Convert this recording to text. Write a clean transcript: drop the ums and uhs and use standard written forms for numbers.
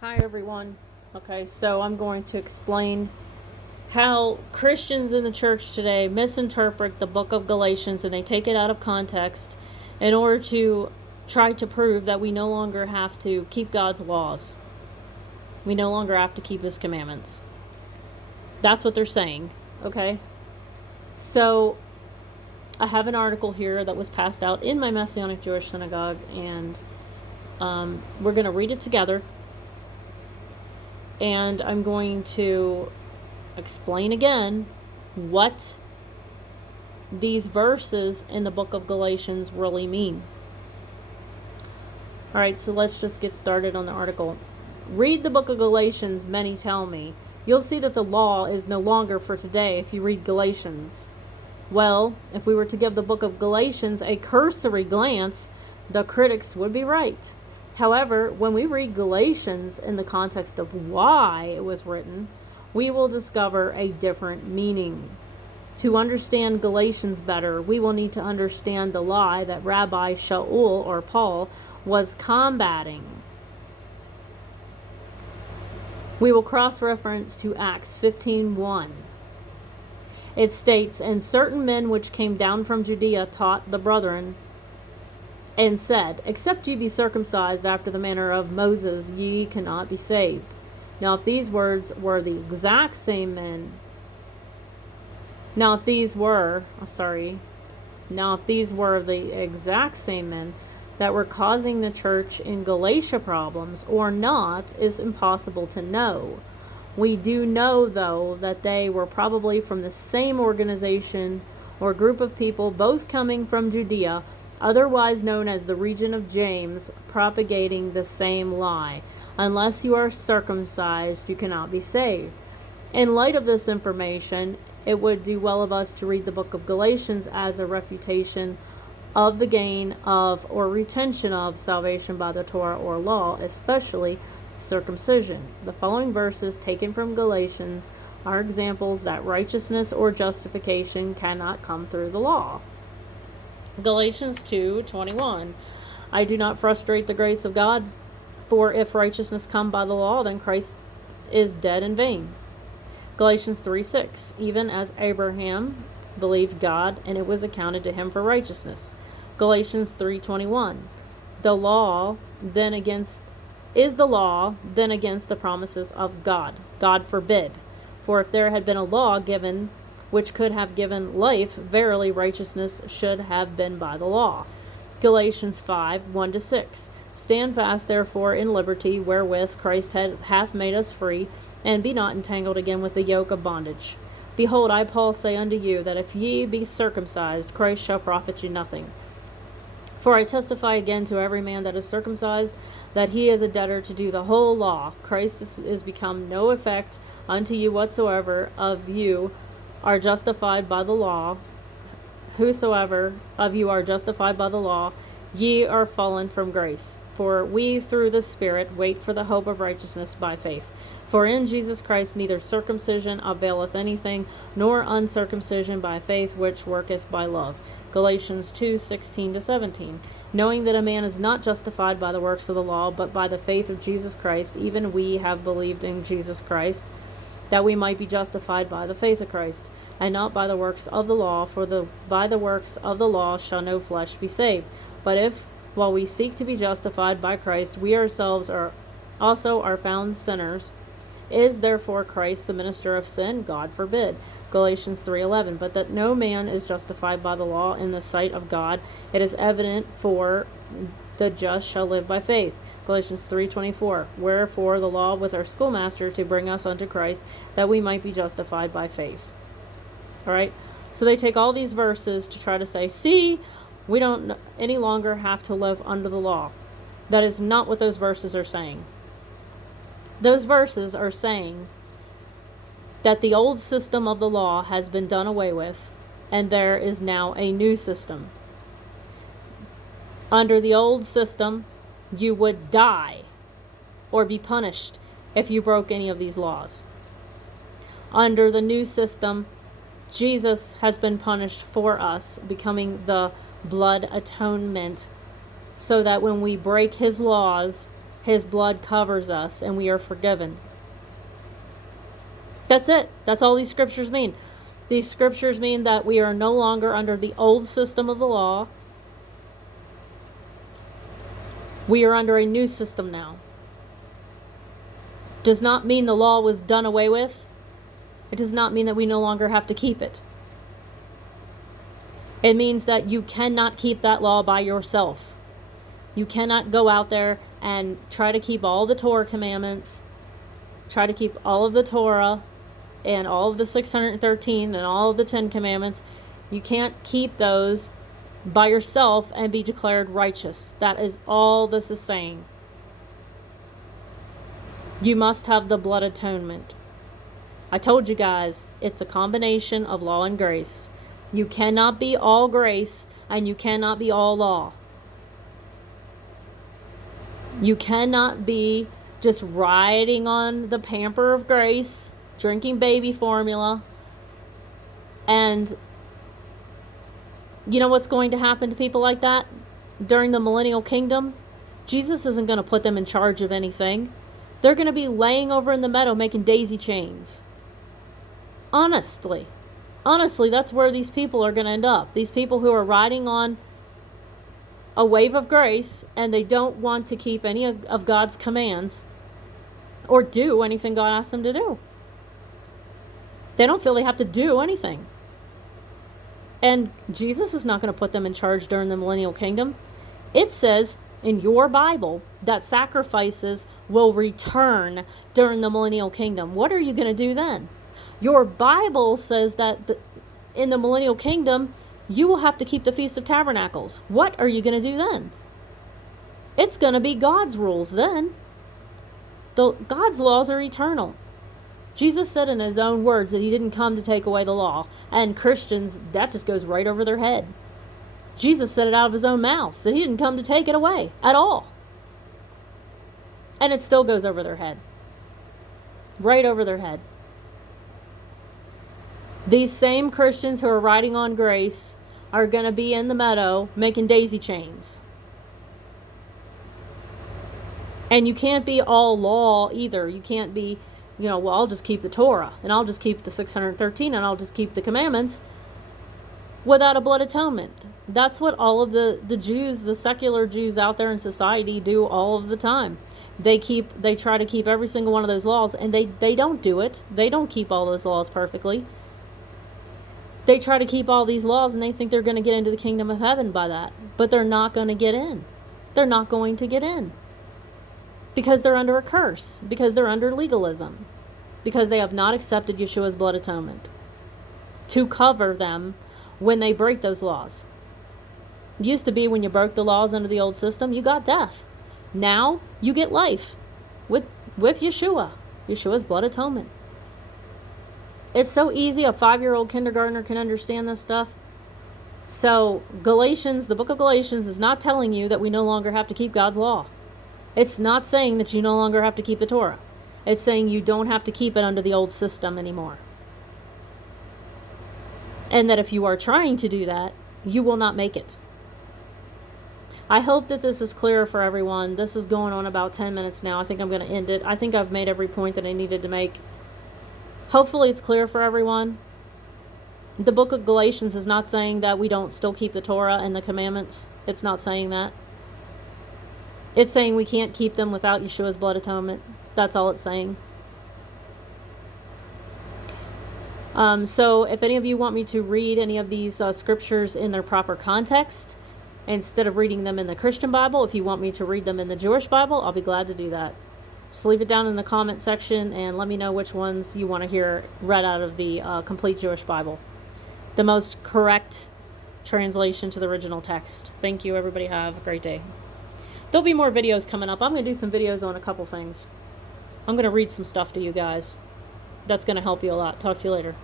Hi everyone. Okay, so I'm going to explain how Christians in the church today misinterpret the book of Galatians and they take it out of context in order to try to prove that we no longer have to keep God's laws. We no longer have to keep his commandments. That's what they're saying, okay? So I have an article here that was passed out in my Messianic Jewish synagogue, and we're going to read it together. And I'm going to explain again what these verses in the book of Galatians really mean. Alright, so let's just get started on the article. Read the book of Galatians, many tell me. You'll see that the law is no longer for today if you read Galatians. Well, if we were to give the book of Galatians a cursory glance, the critics would be right. However, when we read Galatians in the context of why it was written, we will discover a different meaning. To understand Galatians better, we will need to understand the lie that Rabbi Shaul, or Paul, was combating. We will cross-reference to Acts 15:1. It states, "And certain men which came down from Judea taught the brethren, and said, Except ye be circumcised after the manner of Moses, ye cannot be saved." Now if these words were the exact same men, now if these were the exact same men that were causing the church in Galatia problems or not is impossible to know. We do know, though, that they were probably from the same organization or group of people, both coming from Judea, otherwise known as the region of James, propagating the same lie. Unless you are circumcised, you cannot be saved. In light of this information, it would do well of us to read the book of Galatians as a refutation of the gain of or retention of salvation by the Torah or law, especially circumcision. The following verses taken from Galatians are examples that righteousness or justification cannot come through the law. Galatians 2:21. I do not frustrate the grace of God, for if righteousness come by the law, then Christ is dead in vain. Galatians 3:6. Even as Abraham believed God, and it was accounted to him for righteousness. Galatians 3:21. The law then against the promises of God? God forbid. For if there had been a law given which could have given life, verily righteousness should have been by the law. Galatians 5:1-6. Stand fast therefore in liberty wherewith Christ hath made us free, and be not entangled again with the yoke of bondage. Behold, I Paul say unto you, that if ye be circumcised, Christ shall profit you nothing. For I testify again to every man that is circumcised, that he is a debtor to do the whole law. Christ is become no effect unto you whatsoever of you are justified by the law. Whosoever of you are justified by the law, ye are fallen from grace. For we through the Spirit wait for the hope of righteousness by faith. For in Jesus Christ neither circumcision availeth anything, nor uncircumcision by faith which worketh by love. Galatians 2:16-17. Knowing that a man is not justified by the works of the law, but by the faith of Jesus Christ, even we have believed in Jesus Christ, that we might be justified by the faith of Christ, and not by the works of the law, for by the works of the law shall no flesh be saved. But if, while we seek to be justified by Christ, we ourselves also are found sinners, is therefore Christ the minister of sin? God forbid. Galatians 3:11. But that no man is justified by the law in the sight of God, it is evident, for the just shall live by faith. Galatians 3:24. Wherefore the law was our schoolmaster to bring us unto Christ, that we might be justified by faith. Alright? So they take all these verses to try to say, see, we don't any longer have to live under the law. That is not what those verses are saying. Those verses are saying that the old system of the law has been done away with, and there is now a new system. Under the old system, you would die or be punished if you broke any of these laws. Under the new system, Jesus has been punished for us, becoming the blood atonement, so that when we break his laws, His blood covers us and we are forgiven. That's it. That's all these scriptures mean. These scriptures mean that we are no longer under the old system of the law. We are under a new system now. Does not mean the law was done away with. It does not mean that we no longer have to keep it. It means that you cannot keep that law by yourself. You cannot go out there and try to keep all the Torah commandments, try to keep all of the Torah and all of the 613 and all of the 10 commandments. You can't keep those by yourself and be declared righteous. That is all this is saying. You must have the blood atonement. I told you guys, it's a combination of law and grace. You cannot be all grace and you cannot be all law. You cannot be just riding on the pamper of grace, drinking baby formula, and you know what's going to happen to people like that during the millennial kingdom? Jesus isn't going to put them in charge of anything. They're going to be laying over in the meadow making daisy chains. Honestly, that's where these people are going to end up. These people who are riding on a wave of grace and they don't want to keep any of God's commands or do anything God asks them to do. They don't feel they have to do anything. And Jesus is not going to put them in charge during the millennial kingdom. It says in your Bible that sacrifices will return during the millennial kingdom. What are you going to do then? Your Bible says that in the millennial kingdom, you will have to keep the Feast of Tabernacles. What are you going to do then? It's going to be God's rules then. God's laws are eternal. Jesus said in his own words that he didn't come to take away the law. And Christians, that just goes right over their head. Jesus said it out of his own mouth, that he didn't come to take it away at all. And it still goes over their head. Right over their head. These same Christians who are riding on grace are going to be in the meadow making daisy chains. And you can't be all law either. You can't be, well, I'll just keep the Torah, and I'll just keep the 613, and I'll just keep the commandments without a blood atonement. That's what all of the Jews, the secular Jews out there in society do all of the time. They try to keep every single one of those laws, and they don't do it. They don't keep all those laws perfectly. They try to keep all these laws, and they think they're going to get into the kingdom of heaven by that. But they're not going to get in. They're not going to get in. Because they're under a curse. Because they're under legalism. Because they have not accepted Yeshua's blood atonement to cover them when they break those laws. It used to be when you broke the laws under the old system, you got death. Now you get life with Yeshua. Yeshua's blood atonement. It's so easy. A 5-year-old kindergartner can understand this stuff. So Galatians, the book of Galatians, is not telling you that we no longer have to keep God's law. It's not saying that you no longer have to keep the Torah. It's saying you don't have to keep it under the old system anymore. And that if you are trying to do that, you will not make it. I hope that this is clear for everyone. This is going on about 10 minutes now. I think I'm going to end it. I think I've made every point that I needed to make. Hopefully it's clear for everyone. The book of Galatians is not saying that we don't still keep the Torah and the commandments. It's not saying that. It's saying we can't keep them without Yeshua's blood atonement. That's all it's saying. So if any of you want me to read any of these scriptures in their proper context, instead of reading them in the Christian Bible, if you want me to read them in the Jewish Bible, I'll be glad to do that. Just leave it down in the comment section and let me know which ones you want to hear read out of the complete Jewish Bible. The most correct translation to the original text. Thank you, everybody. Have a great day. There'll be more videos coming up. I'm going to do some videos on a couple things. I'm going to read some stuff to you guys. That's going to help you a lot. Talk to you later.